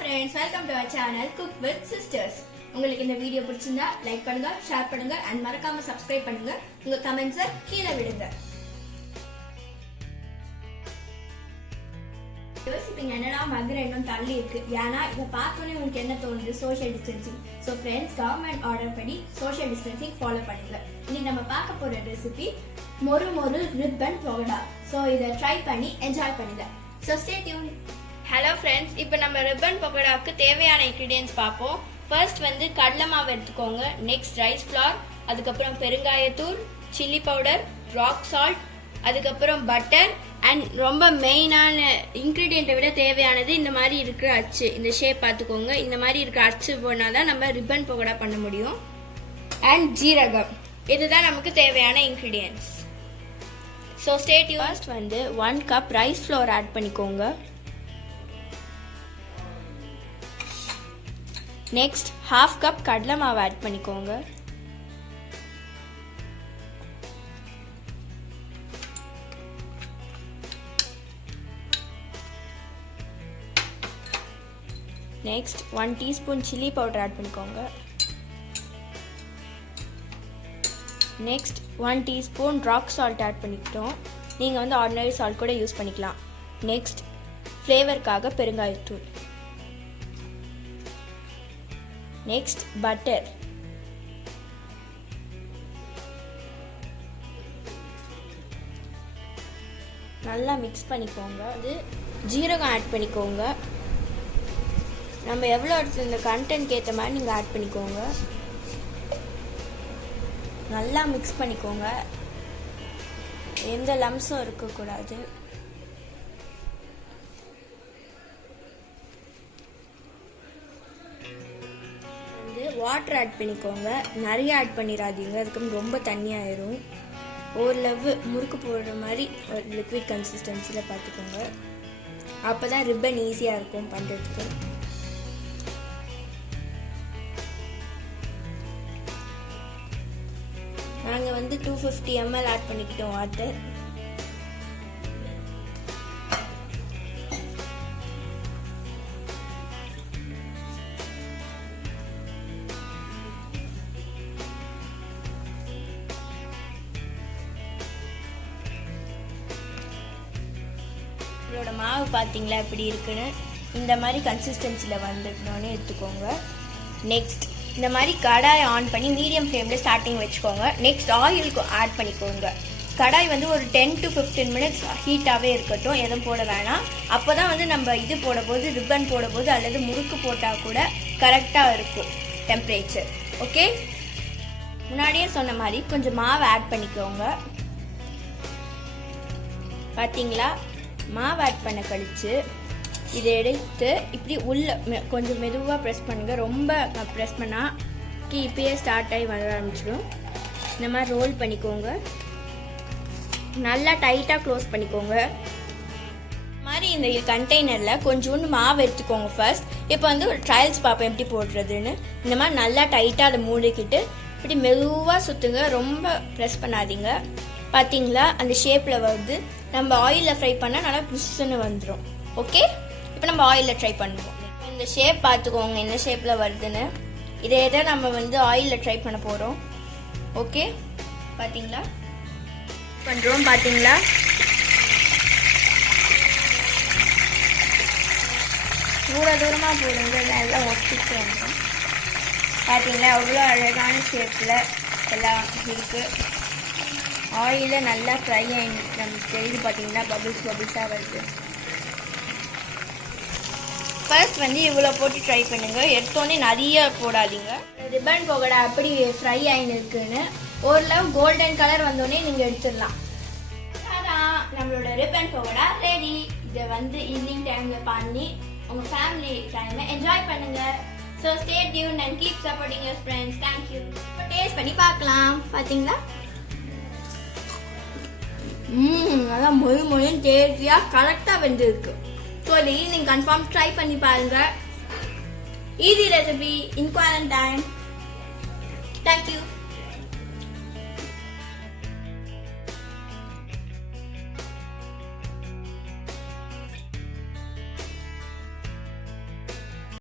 friends, welcome to our channel Cook with Sisters. உங்களுக்கு இந்த video பிடிச்சிருந்தா லைக் பண்ணுங்க, ஷேர் பண்ணுங்க and மறக்காம subscribe பண்ணுங்க. உங்க கமெண்ட்ஸை கீழே விடுங்க. யோசிப்பீங்க என்னடா மதுரை இன்னும் தள்ளி இருக்கு. ஏன்னா இதை பார்த்தோன்னே உங்களுக்கு என்ன தோணுது? Social distancing. So friends, government order படி சோஷியல் டிஸ்டன்சிங் ஃபாலோ பண்ணுங்க. இன்னைக்கு நம்ம பார்க்க போற ரெசிபி மொறு ரிப்பன் பகோடா. ஸோ இதை ட்ரை பண்ணி என்ஜாய் பண்ணுங்க. So stay tune. Hello friends, இப்போ நம்ம ரிப்பன் பக்கோடாவுக்கு தேவையான இன்க்ரீடியன்ஸ் பார்ப்போம். ஃபர்ஸ்ட் வந்து கடலை மாவு எடுத்துக்கோங்க, நெக்ஸ்ட் ரைஸ் ஃப்ளார், அதுக்கப்புறம் பெருங்காயத்தூள், சில்லி பவுடர், ராக் சால்ட், அதுக்கப்புறம் பட்டர் அண்ட் ரொம்ப மெயினான இன்க்ரீடியண்ட்டை விட தேவையானது இந்த மாதிரி இருக்கிற அச்சு. இந்த ஷேப் பார்த்துக்கோங்க. இந்த மாதிரி இருக்கிற அச்சு போனால் தான் நம்ம ரிப்பன் பக்கோடா பண்ண முடியும். அண்ட் ஜீரகம், இதுதான் நமக்கு தேவையான இன்க்ரீடியன்ஸ். ஸோ ஸ்டேட் ஃபர்ஸ்ட் வந்து 1 கப் ரைஸ் ஃப்ளோர் ஆட் பண்ணிக்கோங்க. நெக்ஸ்ட் 1/2 கப் கடலை மாவு ஆட் பண்ணிக்கோங்க. Next 1 teaspoon chilli powder add பண்ணிக்கோங்க. Next 1 teaspoon rock salt add பண்ணிக்கிட்டோம். நீங்கள் வந்து ஆர்டினரி சால்ட் கூட யூஸ் பண்ணிக்கலாம். நெக்ஸ்ட் ஃப்ளேவருக்காக பெருங்காயத்தூள். Next butter. நல்லா மிக்ஸ் பண்ணிக்கோங்க. அது ஜீரகம் ஆட் பண்ணிக்கோங்க. நம்ம எவ்வளோ எடுத்து இந்த கண்டென்ட்க்கு ஏற்ற மாதிரி நீங்கள் ஆட் பண்ணிக்கோங்க. நல்லா மிக்ஸ் பண்ணிக்கோங்க. எந்த லம்ஸும் இருக்கக்கூடாது. வாட்டர் ஆட் பண்ணிக்கோங்க. நிறைய ஆட் பண்ணிடாதீங்க, அதுக்கு ரொம்ப தண்ணியாயிரும். ஓரளவு முறுக்கு போடுற மாதிரி ஒரு லிக்விட் கன்சிஸ்டன்சியில் பார்த்துக்கோங்க. அப்போ தான் ரிப்பன் ஈஸியாக இருக்கும் பண்ணுறதுக்கு. நாங்கள் வந்து 250 ml ஆட் பண்ணிக்கிட்டோம் வாட்டர். இதோட மாவு பார்த்தீங்களா எப்படி இருக்குன்னு? இந்த மாதிரி கன்சிஸ்டன்சியில் வந்துடணும்னு எடுத்துக்கோங்க. நெக்ஸ்ட் இந்த மாதிரி கடாய் ஆன் பண்ணி மீடியம் ஃப்ளேமில் ஸ்டார்டிங் வச்சுக்கோங்க. நெக்ஸ்ட் ஆயிலுக்கு ஆட் பண்ணிக்கோங்க. கடாய் வந்து ஒரு 10 to 15 minutes ஹீட்டாகவே இருக்கட்டும், எதுவும் போட வேணாம். அப்போ தான் வந்து நம்ம இது போடும்போது, ரிப்பன் போடும்போது அல்லது முறுக்கு போட்டால் கூட கரெக்டாக இருக்கும் டெம்பரேச்சர். ஓகே, முன்னாடியே சொன்ன மாதிரி கொஞ்சம் மாவு ஆட் பண்ணிக்கோங்க. பார்த்தீங்களா, மாவு ஆட் பண்ண கழிச்சு இதை எடுத்து இப்படி உள்ள கொஞ்சம் மெதுவாக ப்ரெஸ் பண்ணுங்க. ரொம்ப ப்ரெஸ் பண்ணால் இப்பயே ஸ்டார்ட் ஆகி வர ஆரம்பிச்சிடும். இந்த மாதிரி ரோல் பண்ணிக்கோங்க. நல்லா டைட்டாக க்ளோஸ் பண்ணிக்கோங்க. இந்த மாதிரி இந்த கண்டெய்னரில் கொஞ்சோண்டு மாவு எடுத்துக்கோங்க ஃபர்ஸ்ட். இப்போ வந்து ஒரு ட்ரையல்ஸ் பார்ப்போம் எப்படி போடுறதுன்னு. இந்த மாதிரி நல்லா டைட்டாக அதை மூடிக்கிட்டு இப்படி மெதுவாக சுற்றுங்க. ரொம்ப ப்ரெஸ் பண்ணாதீங்க. பார்த்தீங்களா, அந்த ஷேப்பில் வருது. நம்ம ஆயிலில் ஃப்ரை பண்ணால் நல்லா புஷ்ஷுன்னு வந்துடும். ஓகே, இப்போ நம்ம ஆயிலில் ட்ரை பண்ணுவோம். இந்த ஷேப் பார்த்துக்கோங்க, என்ன ஷேப்பில் வருதுன்னு. இதே தான் நம்ம வந்து ஆயிலில் ட்ரை பண்ண போகிறோம். ஓகே, பார்த்தீங்களா பண்ணுறோம். பார்த்தீங்களா, தூரமாக போடுங்க, நல்லா ஒட்டிட்டு வந்துடும். பார்த்தீங்களா, அவ்வளோ அழகான ஷேப்பில் எல்லாம் இருக்குது. ஆயிலில் நல்லா ஃப்ரை ஆகி நமக்கு தெரியுது. பார்த்தீங்கன்னா பபிள்ஸாக வருது. ஃபர்ஸ்ட் வந்து இவ்வளோ போட்டு ட்ரை பண்ணுங்கள். எடுத்தோடனே நிறைய போடாதீங்க. ரிப்பன் பக்கோடா அப்படி ஃப்ரை ஆகின்னு இருக்குன்னு ஓரளவு கோல்டன் கலர் வந்தோடனே நீங்கள் எடுத்துடலாம். அதான் நம்மளோட ரிப்பன் பக்கோடா ரெடி. இதை வந்து ஈவினிங் டைமில் பண்ணி உங்கள் ஃபேமிலி டைமை என்ஜாய் பண்ணுங்கள். So stay tune and keep supporting your friends. Thank you. இப்போ டேஸ்ட் பண்ணி பார்க்கலாம். பார்த்தீங்களா, அதான் மொழின்னு டேஸ்டியாக கரெக்டாக வெந்திருக்கு. ஸோ இதை ஈவினிங் கன்ஃபார்ம் ட்ரை பண்ணி பாருங்க. ஈஸி ரெசிபி இன் குவாரண்டைன். தேங்க்யூ.